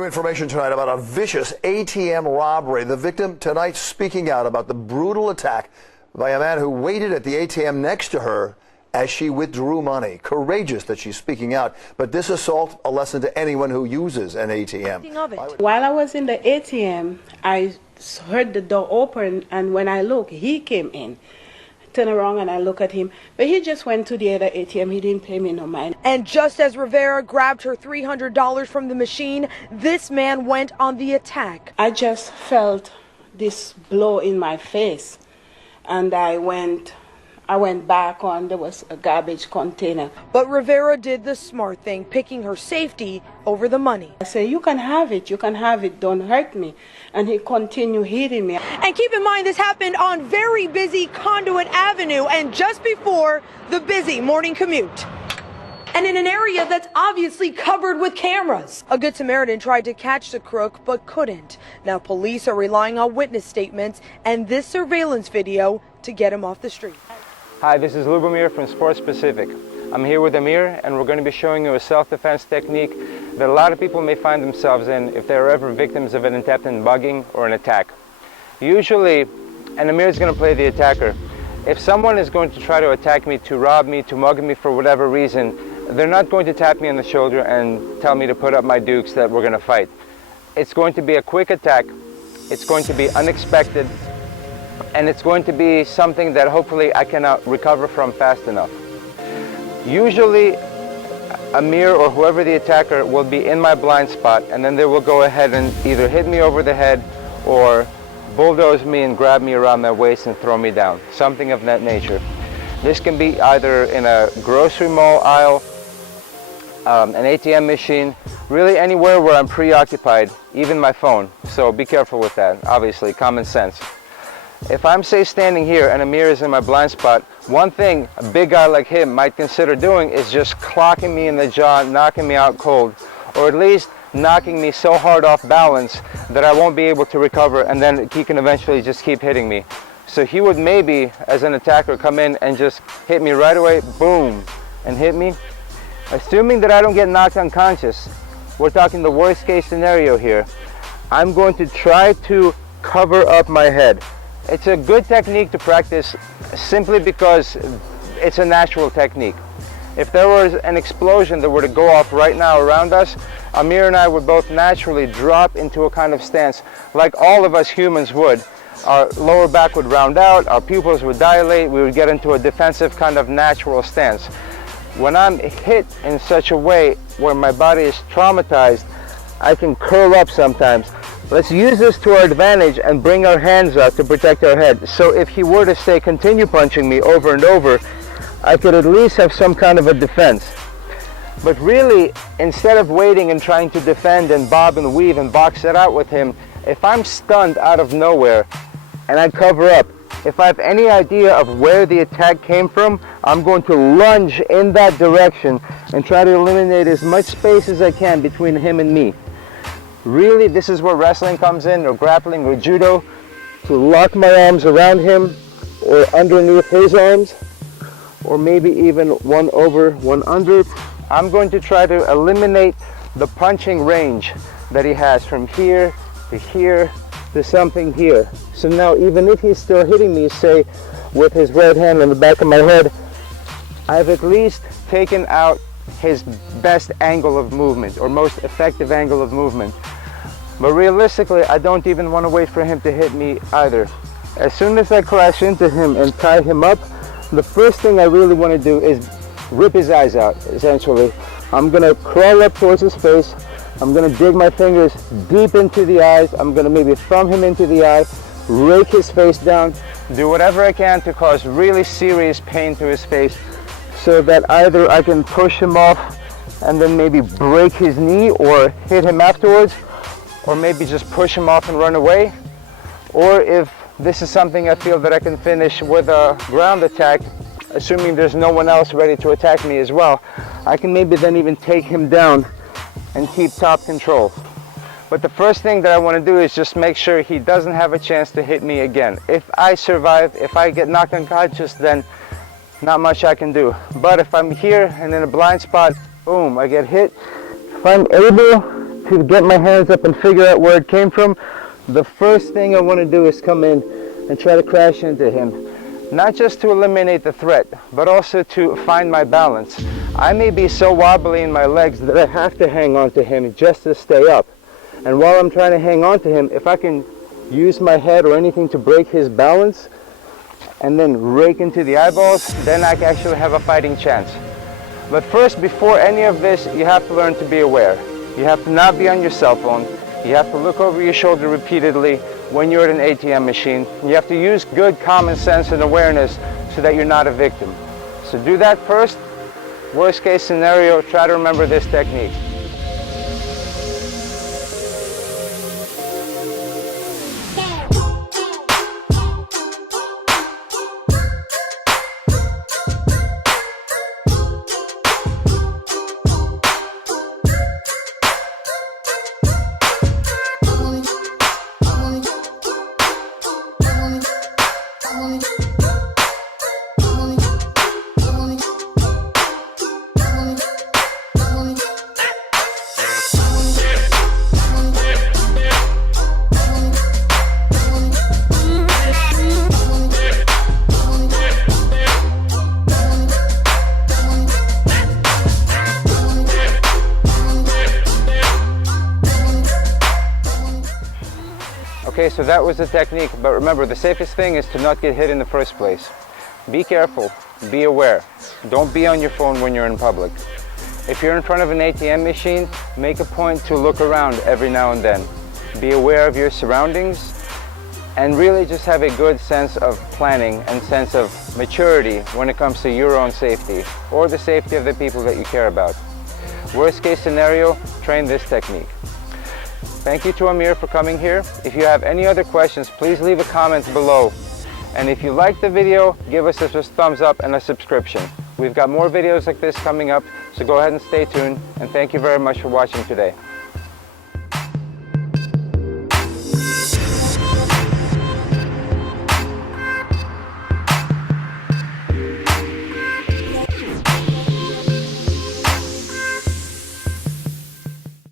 New information tonight about a vicious ATM robbery. The victim tonight speaking out about the brutal attack by a man who waited at the ATM next to her as she withdrew money. Courageous that she's speaking out, but this assault a lesson to anyone who uses an ATM. While I was in the ATM, I heard the door open, and when I looked, he came in. Turn around and I look at him, but he just went to the other ATM. He didn't pay me no mind. And just as Rivera grabbed her $300 from the machine, this man went on the attack. I just felt this blow in my face, and I went back on, there was a garbage container. But Rivera did the smart thing, picking her safety over the money. I said, you can have it, don't hurt me. And he continued hitting me. And keep in mind, this happened on very busy Conduit Avenue and just before the busy morning commute. And in an area that's obviously covered with cameras. A Good Samaritan tried to catch the crook, but couldn't. Now police are relying on witness statements and this surveillance video to get him off the street. Hi, this is Lubomir from SportSpecific. I'm here with Amir, and we're going to be showing you a self-defense technique that a lot of people may find themselves in if they're ever victims of an attempted mugging or an attack. Usually, and Amir is going to play the attacker, if someone is going to try to attack me, to rob me, to mug me for whatever reason, they're not going to tap me on the shoulder and tell me to put up my dukes that we're going to fight. It's going to be a quick attack, it's going to be unexpected, and it's going to be something that hopefully I can recover from fast enough. Usually, Amir or whoever the attacker will be in my blind spot, and then they will go ahead and either hit me over the head or bulldoze me and grab me around my waist and throw me down, something of that nature. This can be either in a grocery mall aisle, an ATM machine, really anywhere where I'm preoccupied, even my phone. So be careful with that, obviously, common sense. If I'm, say, standing here and Amir is in my blind spot, one thing a big guy like him might consider doing is just clocking me in the jaw, knocking me out cold, or at least knocking me so hard off balance that I won't be able to recover, and then he can eventually just keep hitting me. So he would maybe, as an attacker, come in and just hit me right away, boom, and hit me. Assuming that I don't get knocked unconscious, we're talking the worst case scenario here, I'm going to try to cover up my head. It's a good technique to practice simply because it's a natural technique. If there was an explosion that were to go off right now around us, Amir and I would both naturally drop into a kind of stance like all of us humans would. Our lower back would round out, our pupils would dilate, we would get into a defensive kind of natural stance. When I'm hit in such a way where my body is traumatized, I can curl up sometimes. Let's use this to our advantage and bring our hands out to protect our head. So if he were to say, continue punching me over and over, I could at least have some kind of a defense. But really, instead of waiting and trying to defend and bob and weave and box it out with him, if I'm stunned out of nowhere and I cover up, if I have any idea of where the attack came from, I'm going to lunge in that direction and try to eliminate as much space as I can between him and me. Really, this is where wrestling comes in, or grappling, or judo, to lock my arms around him or underneath his arms, or maybe even one over, one under. I'm going to try to eliminate the punching range that he has from here to something here. So now, even if he's still hitting me, say, with his right hand on the back of my head, I've at least taken out his best angle of movement, or most effective angle of movement. But realistically, I don't even want to wait for him to hit me either. As soon as I crash into him and tie him up, the first thing I really want to do is rip his eyes out, essentially. I'm going to crawl up towards his face. I'm going to dig my fingers deep into the eyes. I'm going to maybe thumb him into the eye, rake his face down, do whatever I can to cause really serious pain to his face, so that either I can push him off and then maybe break his knee or hit him afterwards, or maybe just push him off and run away. Or if this is something I feel that I can finish with a ground attack, assuming there's no one else ready to attack me as well, I can maybe then even take him down and keep top control. But the first thing that I want to do is just make sure he doesn't have a chance to hit me again. If I survive, if I get knocked unconscious, then not much I can do. But if I'm here and in a blind spot, boom, I get hit. If I'm able to get my hands up and figure out where it came from, the first thing I want to do is come in and try to crash into him. Not just to eliminate the threat, but also to find my balance. I may be so wobbly in my legs that I have to hang on to him just to stay up. And while I'm trying to hang on to him, if I can use my head or anything to break his balance and then rake into the eyeballs, then I can actually have a fighting chance. But first, before any of this, you have to learn to be aware. You have to not be on your cell phone. You have to look over your shoulder repeatedly when you're at an ATM machine. You have to use good common sense and awareness so that you're not a victim. So do that first. Worst case scenario, try to remember this technique. Okay, so that was the technique, but remember, the safest thing is to not get hit in the first place. Be careful, be aware. Don't be on your phone when you're in public. If you're in front of an ATM machine, make a point to look around every now and then. Be aware of your surroundings, and really just have a good sense of planning and sense of maturity when it comes to your own safety, or the safety of the people that you care about. Worst case scenario, train this technique. Thank you to Amir for coming here. If you have any other questions, please leave a comment below. And if you liked the video, give us a thumbs up and a subscription. We've got more videos like this coming up, so go ahead and stay tuned. And thank you very much for watching today.